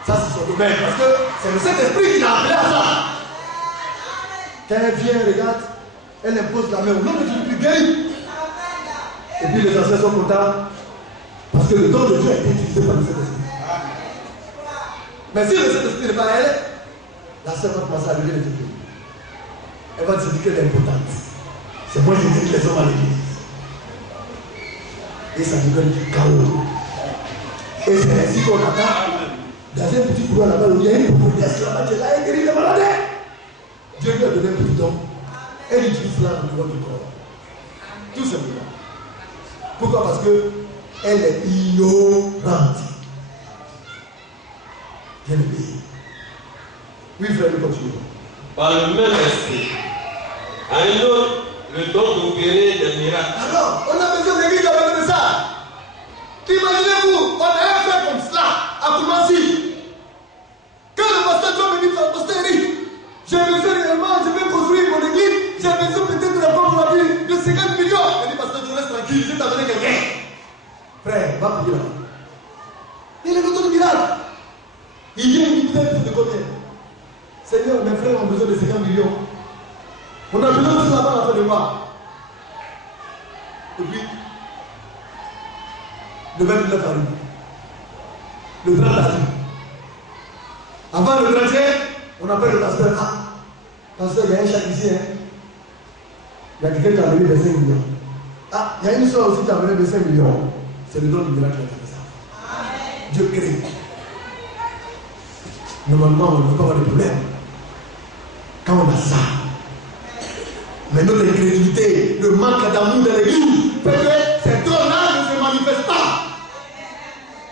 ça c'est son domaine, parce que c'est le Saint-Esprit qui l'a appelé à ça. Quand elle vient, regarde, elle impose la main au nom de Jésus, puis guérit. Et puis les anciens sont contents, parce que le don de Dieu a été utilisé par le Saint-Esprit. Mais si le Saint-Esprit n'est pas elle, la sœur va commencer à lever les épaules. Elle va se dire qu'elle est importante. C'est moi qui dis les hommes à l'église. Et ça devient du chaos. Et c'est ainsi qu'on attend. Dans un petit couloir là-bas, il y a une prophétesse là-bas qui est là et guérit les malades. Dieu lui a donné un petit don. Elle utilise cela au niveau du corps. Tout simplement. Pourquoi? Parce qu'elle est ignorante. Bien aimé. Oui, frère, nous continuons. Par le même esprit, à un autre le don d'opérer des miracles. Alors, on a besoin de l'église avec ça. Imaginez-vous, on a un frère comme cela à Koumassi. Quand le pasteur doit venir faire le pasteur Eric, j'ai besoin réellement, je vais construire mon église, j'ai besoin peut-être de la banque de la vie de 50 millions. Il dit, pasteur, tu restes tranquille, je vais t'amener quelqu'un. Frère, va prier là. Il est le don du miracle. Il vient, il dit, vous avez besoin de combien? Seigneur, mes frères ont besoin de 50 millions. On a besoin de cela avant la fin de mois. Et puis, le 29 arrive. Le 30 arrive. Avant le 31, on appelle le pasteur. Ah, pasteur, il y a un chèque ici. Hein. Il y a quelqu'un qui a amené des 5 millions. Ah, il y a une soeur aussi qui a amené des 5 millions. C'est le don du miracle qui a fait ça. Dieu crée. Normalement, on ne peut pas avoir de problème. Quand on a ça. Mais notre incrédulité, le manque d'amour de l'église, fait que ces dons-là ne se manifestent pas.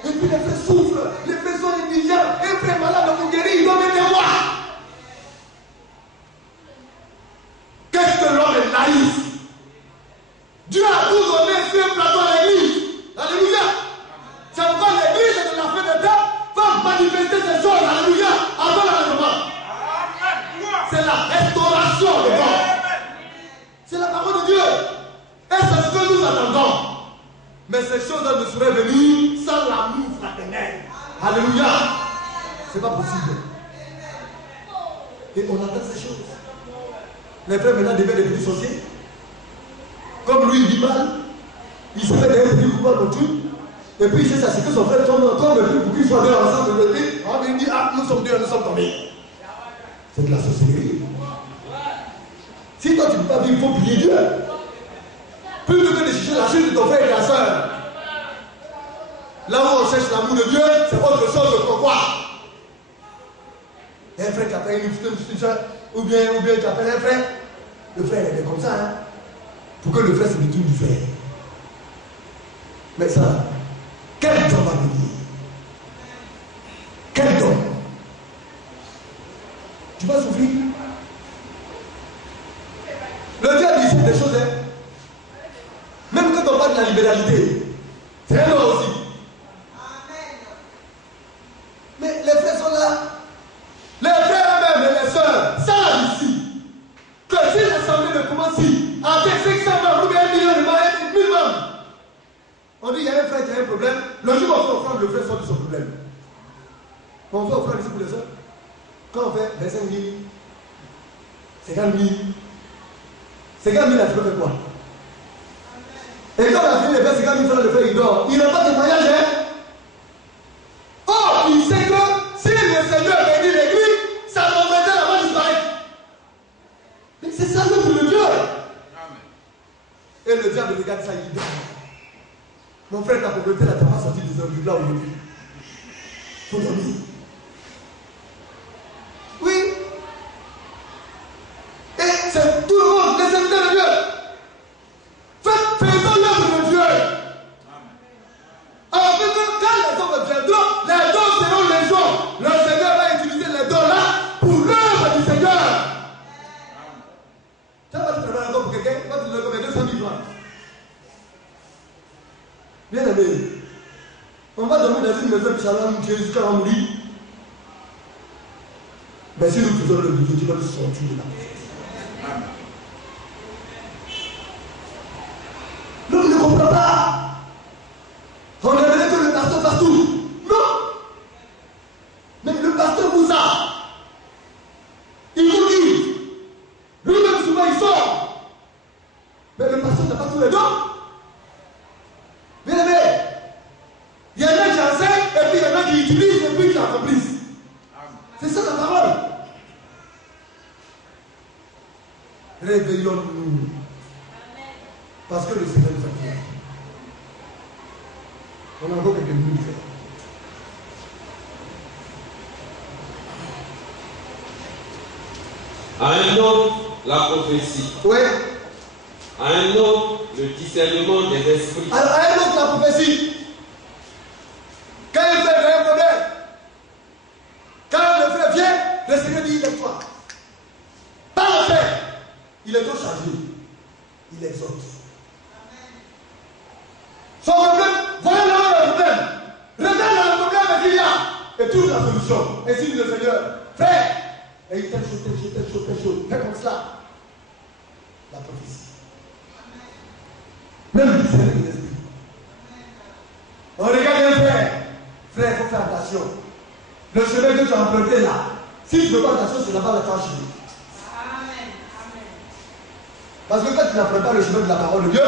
Et puis les frères souffrent, les frères sont indigents, un frère malade pour guérir, il doit venir voir. Qu'est-ce que l'homme est naïf? Dieu a tout donné sur un plateau à l'église. Alléluia. C'est pourquoi l'église de la fin des temps va manifester ces choses. Alléluia. Avant l'avènement. C'est la restauration de Dieu. C'est la parole de Dieu. Et c'est ce que nous attendons. Mais ces choses-là ne seraient venues sans l'amour fraternel. Alléluia. Ce n'est pas possible. Et on attend ces choses. Les frères maintenant deviennent des petits sorciers. Comme lui, il dit mal. Il se fait des petits coupables autour. Et puis il sait ce que son frère tombe encore le plus pour qu'ils soient deux ensemble. Et puis il dit, ah, nous sommes deux, nous sommes tombés. C'est de la sorcellerie. Si toi tu ne peux pas vivre, il faut prier Dieu. Plutôt que de chercher la chute de ton frère et de ta soeur. Là où on cherche l'amour de Dieu, c'est autre chose que quoi. Un frère qui appelle une soeur, ou bien tu appelles un frère, le frère il est comme ça, hein. Pour que le frère se détourne du frère. Mais ça, quel temps va venir? Quel la libéralité. C'est un don aussi. Mais les frères sont là. Les frères eux-mêmes et les sœurs savent ici que si l'assemblée ne commence ici, avec 500 membres ou bien 1 million de membres, 1000 membres, on dit il y a un frère qui a un problème. Le jour où on fait offrande, le frère sort de son problème. Quand on fait offrande ici pour les sœurs, quand on fait 25 000, 50 000, 50 000, là, tu peux faire quoi? Et quand on a fini de faire 50 000 francs, le frère il dort. Il n'a pas de témoignage, hein? Oh, il sait que si le Seigneur bénit l'église, sa pauvreté va disparaître. Mais c'est ça notre Dieu. Et le diable regarde ça, il dit mon frère, ta pauvreté, là, tu n'as pas sorti des œuvres là aujourd'hui. Il faut dormir. Oui. Et c'est tout le monde, les serviteurs de Dieu. Faisons l'œuvre de Dieu. Alors, quand les hommes viendront, les dons seront les dons. Le Seigneur va utiliser les dons là pour l'œuvre du Seigneur. Tu vas travailler encore pour quelqu'un, tu vas te donner combien? 200 000 francs. Bien aimé, on va dormir dans une maison de Shalom, Dieu jusqu'à va mourir. Mais si nous faisons le but, Dieu va nous sortir de là. L'homme ne comprend pas. On aimerait que le pasteur fasse tout. Non. Mais le pasteur vous a. Il vous dit. Lui-même souvent il sort. Mais le pasteur n'a pas tous les dons. Bien aimé. Il y en a qui enseignent et puis il y en a qui utilisent et puis qui accomplissent. C'est ça la parole. Réveillons-nous. Parce que le Seigneur nous a fait. On a encore quelques minutes. À un homme, la prophétie. Oui. À un homme, le discernement des esprits. À un autre, la prophétie. Quand le frère a un problème, quand le frère vient, le Seigneur dit lève-toi. Par le frère, il est trop chargé. Il exhorte. Son problème, voilà là le problème. Regarde le problème qu'il y a. Et trouve la solution. Ainsi dit le Seigneur. Frère, et il t'a chaud. Fais comme cela. La prophétie. Même le discernement des esprits. On regarde un frère. Frère, il faut faire attention. Le chemin que tu as emprunté là, si tu ne fais pas attention, c'est là-bas la tâche. Amen. Parce que quand tu n'apprends pas le chemin de la parole de Dieu,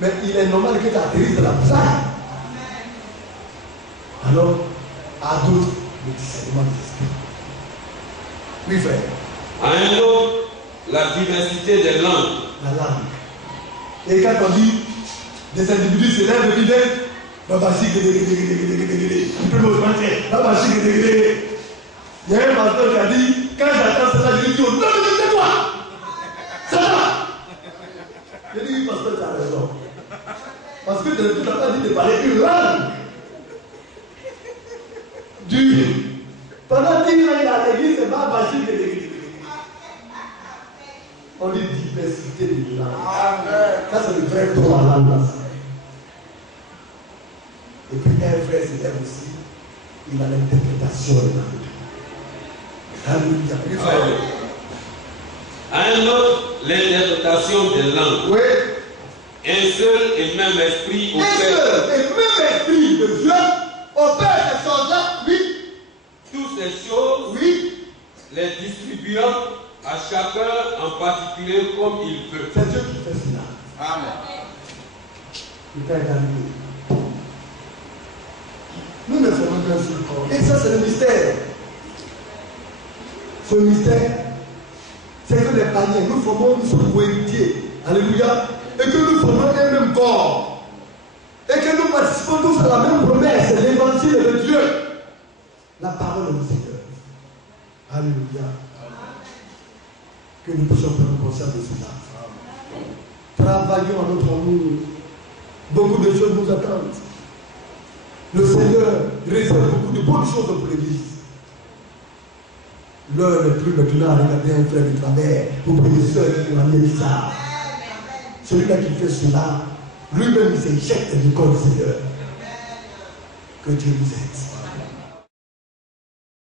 mais il est normal que tu atterrisses de la poussière. Alors, à d'autres, le discernement des esprits. Oui, frère. À un autre, la diversité des langues. La langue. Et quand on dit des individus se lèvent de l'idée, il y a un pasteur qui a dit, quand j'attends cela, je dis, non, mais c'est toi. Ça va. Je dis, oui, pasteur, tu as raison. Parce que tu n'as pas dit de parler une langue. Dieu. Pendant 10 ans, il a l'église, c'est pas magique. On dit diversité de langue. Ça, c'est le vrai don à langue. Et puis un frère se lève aussi, il a l'interprétation de la langue. Alléluia. À un autre, l'interprétation des langues. Oui. Un seul et même esprit au Un Père. seul et même esprit de Dieu opère ces choses-là, oui. Toutes ces choses, Oui. les distribuant à chacun en particulier comme il veut. C'est Dieu qui fait cela. Amen. Il fait gagner. Nous ne faisons qu'un seul corps. Et ça, c'est le mystère. Ce mystère, c'est que les païens, nous sommes cohéritiers. Alléluia. Et que nous formons un même corps. Et que nous participons tous à la même promesse, l'évangile de Dieu. La parole du Seigneur. Alléluia. Que nous puissions prendre conscience de cela. Travaillons à notre amour. Beaucoup de choses nous attendent. Le Seigneur réserve beaucoup de bonnes choses pour l'Église. L'heure n'est plus maintenant à regarder un frère de travers pour prier seul et à ça. celui-là qui fait cela, lui-même il s'éjecte du corps du Seigneur. Que Dieu nous aide.